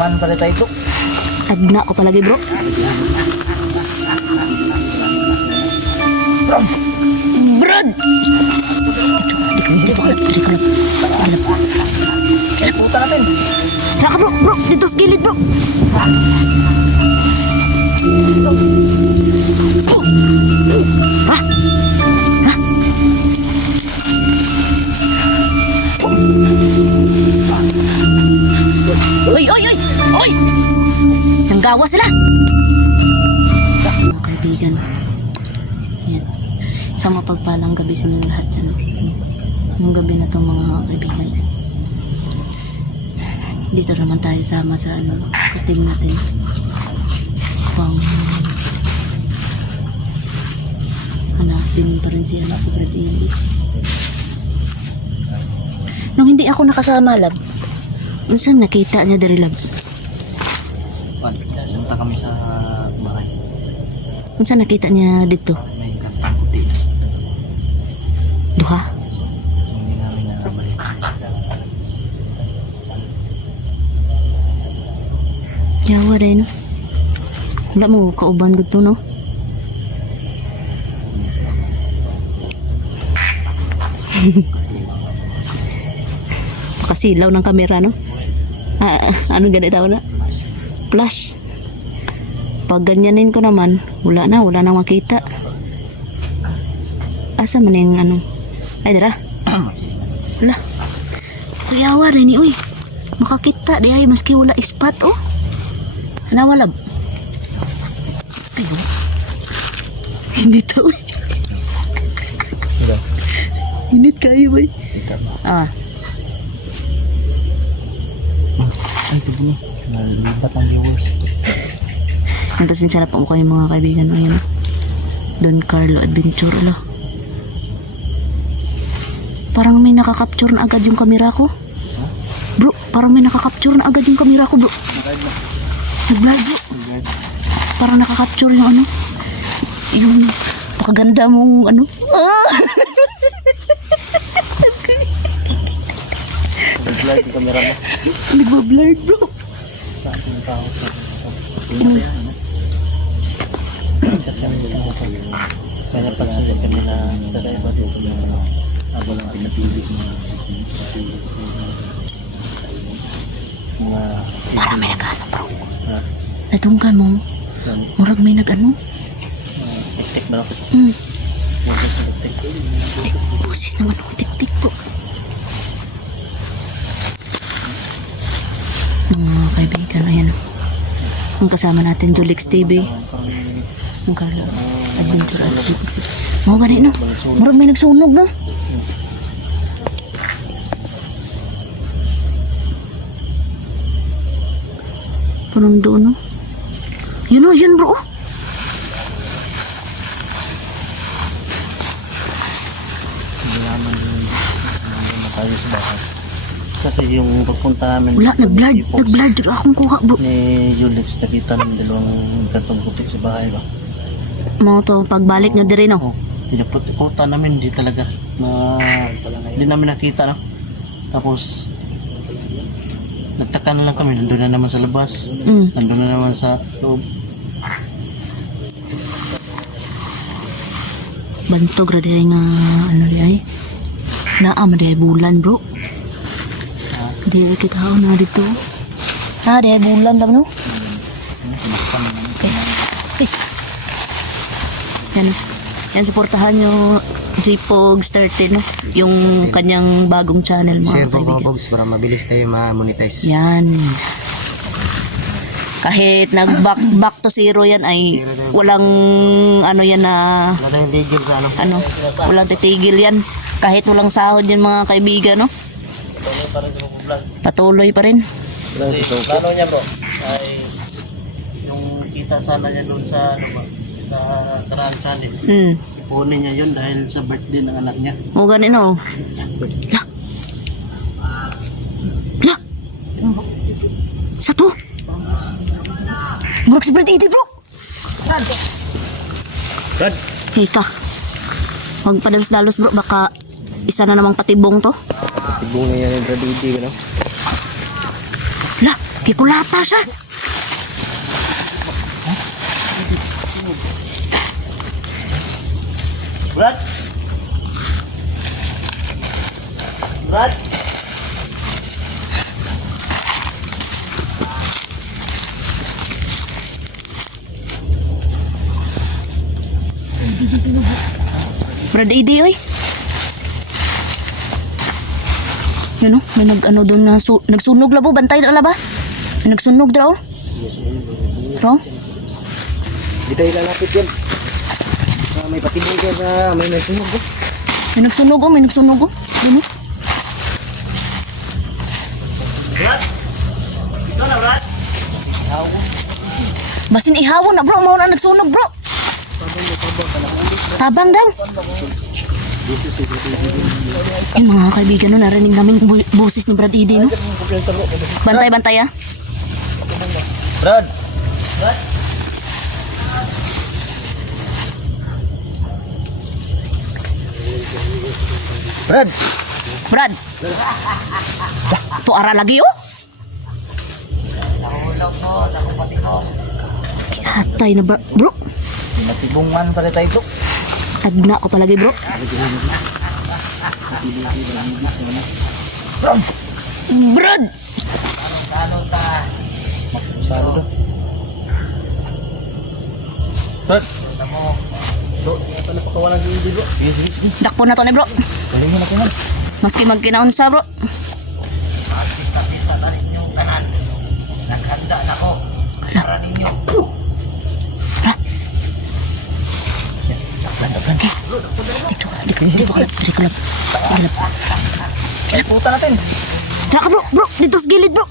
Paano pala tayo ito? Tagna ko palagi bro. Brad! Dito ka lang. Sige lang. Puta natin. Saka bro, bro, dito sa gilid bro. Ha? Ha? Oy, oy, oy! Oy! Nanggawa sila! Mga kaibigan. Yan. Isang mapagpalang gabi sa mga lahat dyan. Yung gabi na itong mga kaibigan. Dito naman tayo sama sa katim natin. Pang hanapin pa rin siya sa Brad Eli. Nung hindi ako nakasama, lab, saan nakita niya dari lab? Punta kami sa bahay. Saan nakita niya dito? May kantang puti. Duha? So, hindi namin nakabalik. Yawa rin. Wala mo kauban dito, no? Kasilaw ng kamera, no? Ano ganit tawag na? Flash. Pag ganyanin ko naman, wala na makita. Asa man yung ay dira. Wala. Kuyawa rin uy. Makakita di ay maski wala ispat oh. Nawalab. Ayo. Hindi to uy. Init kayo uy. Ah. Ay, ito po. Nalibat ang viewers. Pasensya na po kayo mga kaibigan. Ayan. Don Carlo Adventure. Ala. Parang may nakakapture na agad yung kamera ko. Bro, parang may nakakapture na agad yung kamera ko bro. Nag-vlog bro. Parang nakakapture yung yung pakaganda mong Nag-vlog yung camera mo. Nagbablur bro. Kaya pansin kami na driver dito na ako lang pinapili mga Parang may nag-ano bro. Natunggan mo. Murag may nag-ano. tik-tik ba ako? Boses naman ako tik-tik bro. Mga kaibigan, ayan. Ang kasama natin, Jolix TV. Ang Carlo Adventure at mga gani no. Murag may nagsunog no. Parang doon no. Yun o, yun bro. Hindi naman tayo sa bahay. Kasi yung pagpunta namin Wala, nag-blurred akong kuha bro. ni Julix, nakita ng dalawang kantong puti sa bahay ba? Mga to, pagbalik nyo din no. Pinaputi-puta namin, hindi talaga hindi namin nakita no? Tapos nagtaka na lang kami, nandun na naman sa labas, nandun na naman sa loob. Bantog ra di nga di ay. Naam di ay bulan bro. Di ay kita na dito. Di ay bulan lang no. Okay. Yan suportahan nyo J-Pog 13 no? Yung kanyang bagong channel mga Share po kaibigan. Pogs para mabilis kayo ma-monetize. Yan. Kahit nag-back to zero yan ay walang yan na Wala tayong tigil sa walang titigil yan. Kahit walang sahod yan mga kaibigan no. Patuloy pa rin. Plano niya bro ay yung kita sana niya doon sa sa Karan Challenge. Kunin niya yun dahil sa birthday ng anak niya. O ganin no. La. Sa to. Murag si Brad Edi bro. Brad. Hika. Magpadalos-dalos bro baka isa na namang patibong to. Tibong na yan yung Brad Edi, no? La, Kikulata siya. Brad! Brad! Brad Idi, oy. Yun o, may nag-ano doon na nagsunog labo, bantay na ba? May nagsunog daw. Bro? Dito ilalapit yan. May patibay ka sa may nagsunog. May nagsunog o, may nagsunog o. Yun o. Brad! Ito na, Brad! Basin ihawon na bro, mauna nagsunog bro. Tabang daw. Ay mga kaibigan no, narinig namin boses ni Brad Idi no. Bantay-bantay ah. Brad! Brad! Brad! Brad. Tuara lagi oh. Nahulog mo, nakupati mo. Hatay na bro. Matibungan pala tayo ito. Tagna ko palagi bro. Brad. Salo ta. Salo to. Brad. Tamo. Bro, apa na pakawalan dito bro? Sige, sige, sige. Dakpo na to ni bro. Galing mo na ko man. Maski magkinaunsa bro. Pista-pista na inyong tanan. Naghanda na ko. Para ninyo. Dito ka lang. Sige lang. Ay, puta natin. Tara ka bro. Bro, dito sa gilid bro.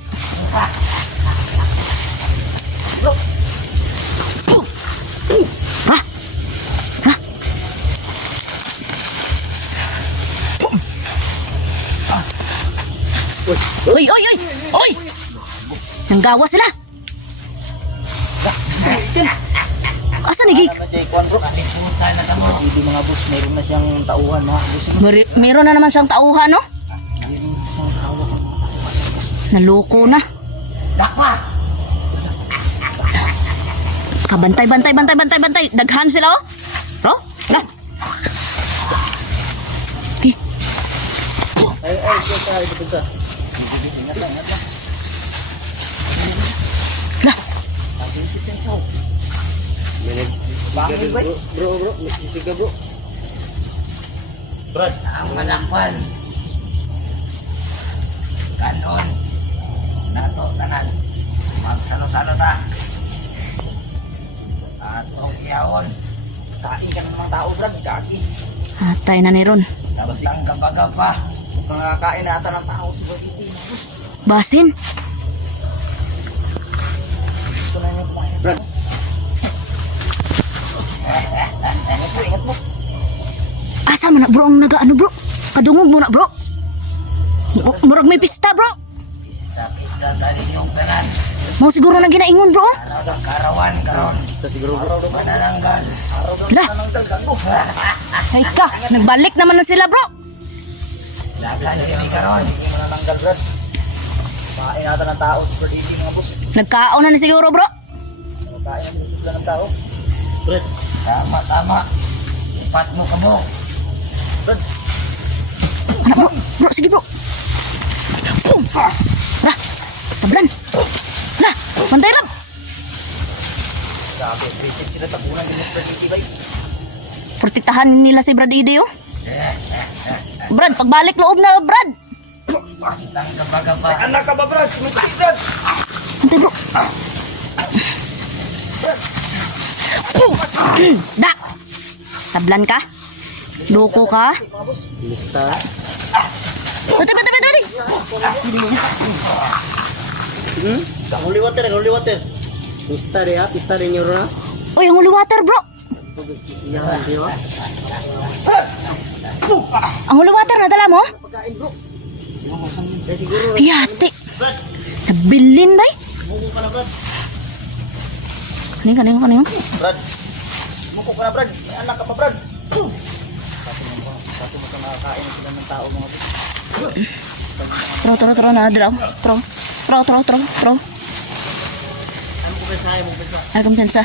Bro. Ha? Ha? Oy, oy, oy! Oy! Nanggawa sila. Asa ni Gig? Ano si Kwan bro? Puta na tamo. Hindi mga boss, meron na siyang tauhan mga boss. Meron na naman siyang tauhan, no? Naloko na. Dakwa! Bantay. Daghan sila, oh. Bro? Lah. Okay. Ay, ito sa. Ingat lang. Lah. Bro, masisiga bro. Brad, ang manakwan. Kanon. Nato, tanan. Magsalo-salo ta. Atong iyaon. Kain ka ng mga tao, Brad. Kain. Hatay na ni Ron. Tapos ang gaba-gaba. Mga kain na ata ng tao sa Bagiti. Basin. Ito na yung kumain. Brad. Ingat mo. Asa man na bro ang nagaano bro? Kadungog mo na bro. Murag may pista bro. Pista tali yung kanan. Mau siguro na ginaingon bro. Karawan karon. Siguro bro. Manananggal. Lah. Ay ka, nagbalik naman na sila bro. Lagan kami karon. Manananggal Brad. Kain natin ng tao sa Bagiti mga boss. Nagkaon na siguro bro. Kain natin sila ng tao. Brad. Tama. Ipat mo ka mo. Brad. Anak bro, sige bro. Pum. Ra. Tablan. Lah, bantay rab. Sabi, visit sila tabunan din sa Bagiti bay. Protektahan nila si Brad Idi oh. Brad, pagbalik loob na Brad. Ang gaba-gaba. Anak ka ba Brad? Sumitay Brad. Bantay bro. Da. Tablan ka? Loko ka? Lista. Bantay. Holy water. Pista rin nyo na. Oy, ang holy water bro. Ang holy water na dala mo? Yate. Nabilin bay? Muko ka na Brad. Kanino? Brad. Muko ka na Brad. May anak ka pa Brad. Kasi mo nakakain sila ng tao mga boss. Tro na daw. Tro. kumpensahe mo pisa. Ay, kumpensa.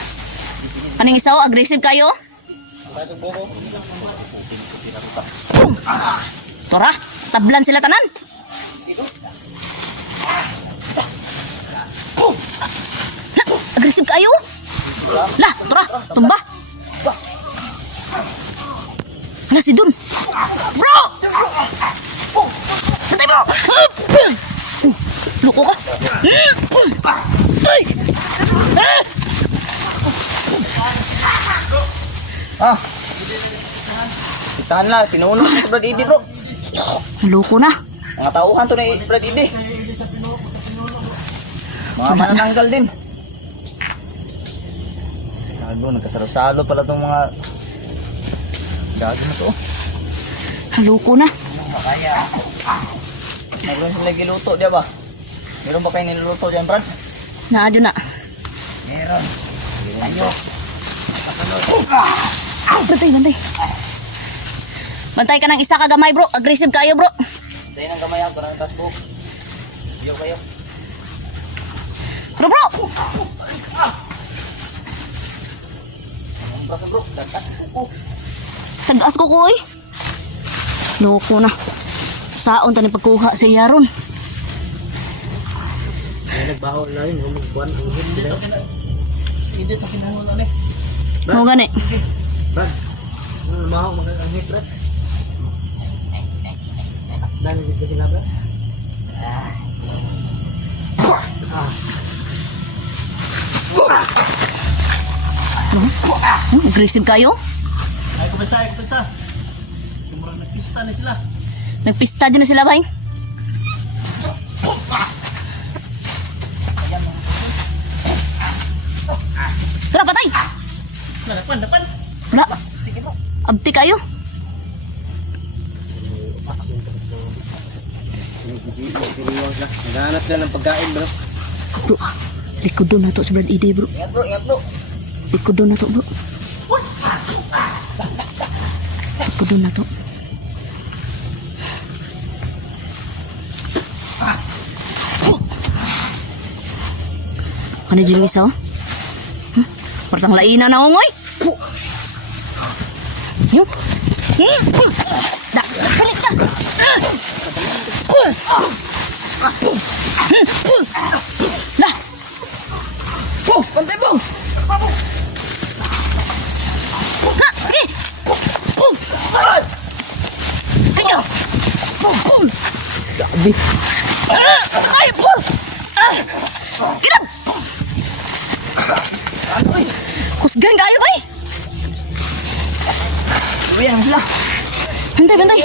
Kaning isa, oh, aggressive kayo. Pasok buko. Tora, tablan sila tanan. La, aggressive kayo. La, tora, tumba. Hala si Dun. Bro! Patay bro! Luko ka. Ay! Ah. Itahan na, pinulong na ito Brad Idi bro. Luko na. Mga tauhan to na Brad Idi. Mga manananggal din. Gago, nagkasalo-salo pala itong mga gago na to. Luko na. Meron sila giluto, di ba? Meron ba kayo niluluto dyan Brad? Naadyo na. Meron. Ayo. Bantay, bantay. Bantay ka ng isa kagamay bro. Aggressive kayo bro. Tayo ng kamay ako, ng tasbuk. Iyo kayo. Bro bro! Anong basa bro? Dagat kuko. Tagas ko ko eh. Loko na. Saon tani pagkuha sa yaron. May nagbahol na rin. Magkuhan ang hindi. Hindi ito kinuha na eh. Mo gani. Brad. Lumahaw mag-angit Brad. Dahil dito sila Brad. Aggressive kayo? Ay, kumpensa, kumpensa. Sumurang nagpista na sila. Nagpista dyan na sila bay. Tara patay! Dapan, dapan. Wala. Abti kayo. Naghahanap sila ng pagkain bro. Bro, likod doon na to sa Brad Ide bro. Ingat bro, ingat bro. Likod doon na to bro. Likod doon na to. Ano dyan yung isa oh? Partang laina na ungoy. Yung. Da, palit ka. Lah. Boss, pantay boss. Ha, sige. Ayo. Gabi. Ay, pull. Get up. Kusgan kayo bay. Uwihan sila. Bantay, bantay.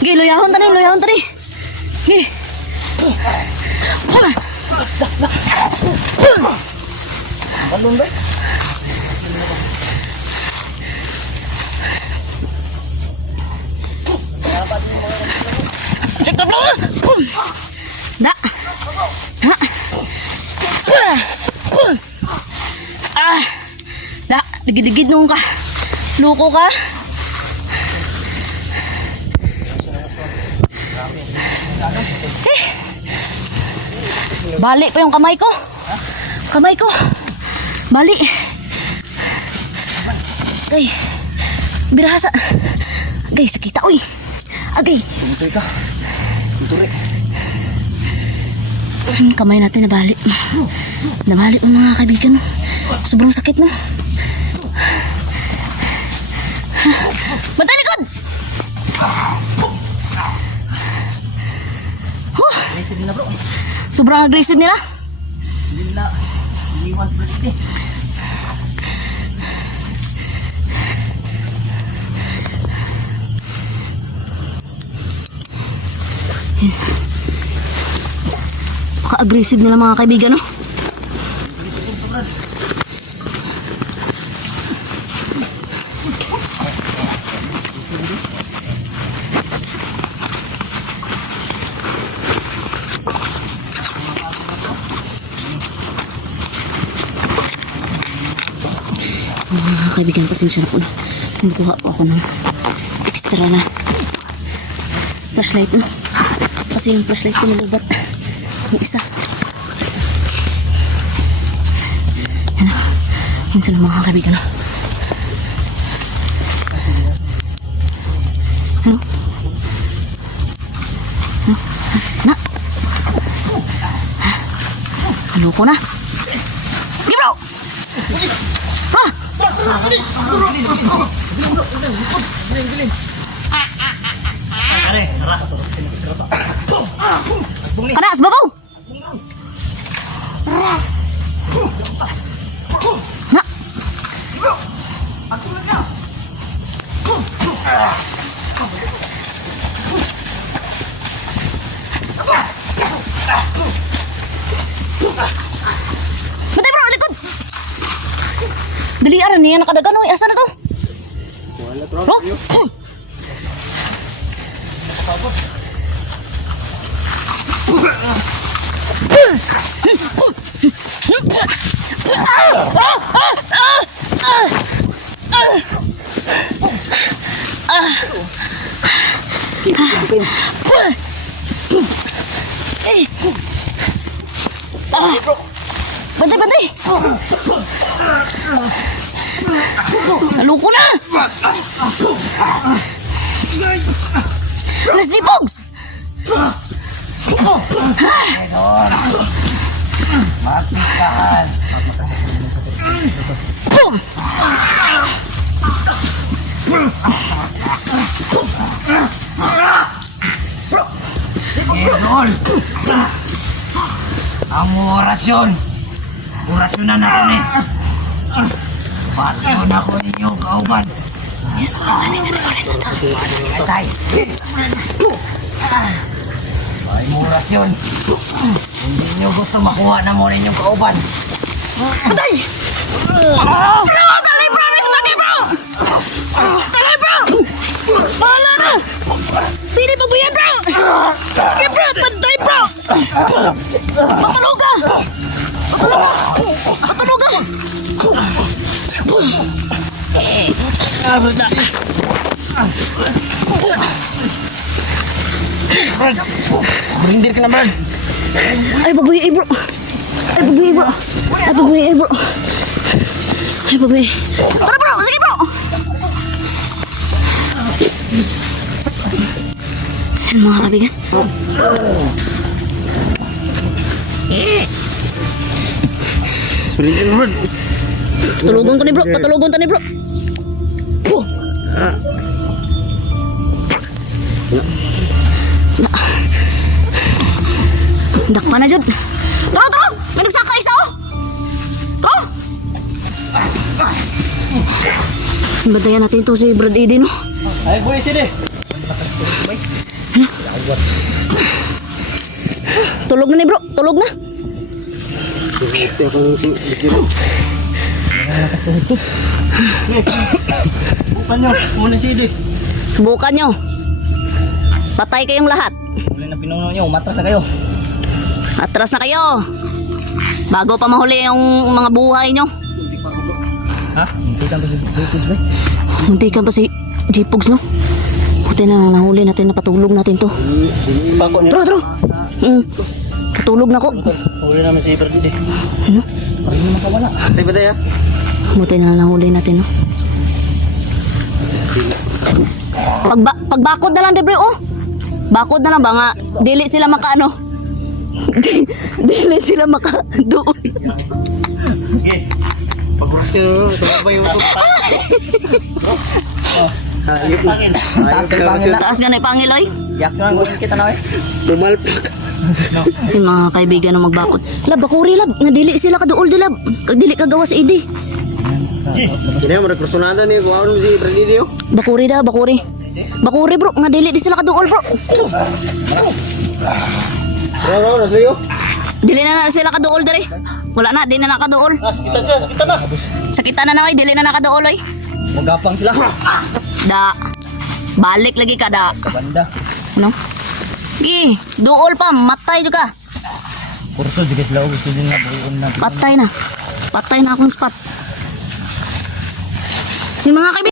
Gi, luyahon tani, luyahon tani. Gi. Bandung ba? Cek ka lang. Da. Ha. Ah. Da, digid-digid nung ka. Luko ka. Balik pa yung kamay ko. Kamay ko. Balik. Agay. Birahasa. Agay, sakita. Uy. Agay. Tumutoy ka. Tumutoy. Kamay natin nabalik. Nabalik mo mga kaibigan. Sobrang sakit na. Bantay likod! Aggressive na bro. Sobrang aggressive nila. Hindi nila iniwan Brad Idi. Ka-aggressive nila mga kaibigan, no? Mga kaibigan, pasensya na po na. Nagkuha po ako ng extra na flashlight, no? kasi yung flashlight ko nalubat. Yung isa. Yan na. Yun sila mga kaibigan. Ano? Ano? Na? Ano ko na? Sige bro! Ah! Kana, sababaw! Na! Matay bro, likod! Dali aran niya nakadagan o, asa na to? Bro? Bantay, bantay! Naluko na! Alas di Pogs! Mapisahan. Idol! Ang orasyon! Orasyonan ako ni. Patyon ako ninyo, kauban. Patay. Ay mo orasyon. Hindi nyo gusto makuha na mo ninyong kauban. Patay! Bro! Talay bro! Respake bro! Talay bro! Bahala na! Hindi pabuyan bro! Okay bro! Pantay bro! Patulog ka! Patulog ka! Berindir ka na, Brad. Ay pabuya bro! Ay pabuya bro! Ay pabuya bro! Ay pabuya! Tara bro! Sige bro! Yan mga kaibigan. Berindir, Brad. Patulugon ko ni bro! Patulugon ta ni bro! Puh! Dakpa na jud. Tara, tara! May nagsaka isa oh! Tara! Bantayan natin to si Brad Eden no? Ay, boy, sini. Tulog na ni bro! Tulog na! Bukan nyo. Muna si Edi. Subukan nyo! Patay kayong lahat! Huli na pinuno nyo. Matras na kayo. Atras na kayo! Bago pa mahuli yung mga buhay nyo. Ha? Hindi ka ba si British, boy? Muntikan pa si J-Pogs no? Buti na nahuli natin, napatulog natin to. Bako niya. Tara, tara! Patulog na ko. Huli namin si Brad eh. Ano? Parang hindi makawala. Tay ba tayo? Buti na nahuli natin no? Pagbakod na lang debre oh! Bakod na lang ba nga? Dili sila maka ano? Dili sila maka doon. Okay. Pag-ursin mo, tumabay yung tupa. Ayop pangil. Pangil na. Taas nga na pangil oy. Yak nyo lang gawin kita na eh. Tumalpak. Yung mga kaibigan na magbakod. Lab, bakuri lab. Nga dili sila kaduol di lab. Dili kagawa sa idi. Hindi mo nagpersonada niyo kung ano si Brad Edi. Bakuri da, bakuri. Bakuri bro, nga dili di sila kaduol bro. Bro, nasuyo. Dili na sila kaduol diri. Wala na, di na nakaduol. Sakitan siya, sakitan na. Sakitan na oy, dili na nakaduol oy. Magapang sila. Da. Balik lagi ka da. Kabanda. Ano? Gi, duol pa, matay ka. Kurso, di ka sila gusto din na buyon na. Patay na. Patay na akong spot. Yung mga kaibigan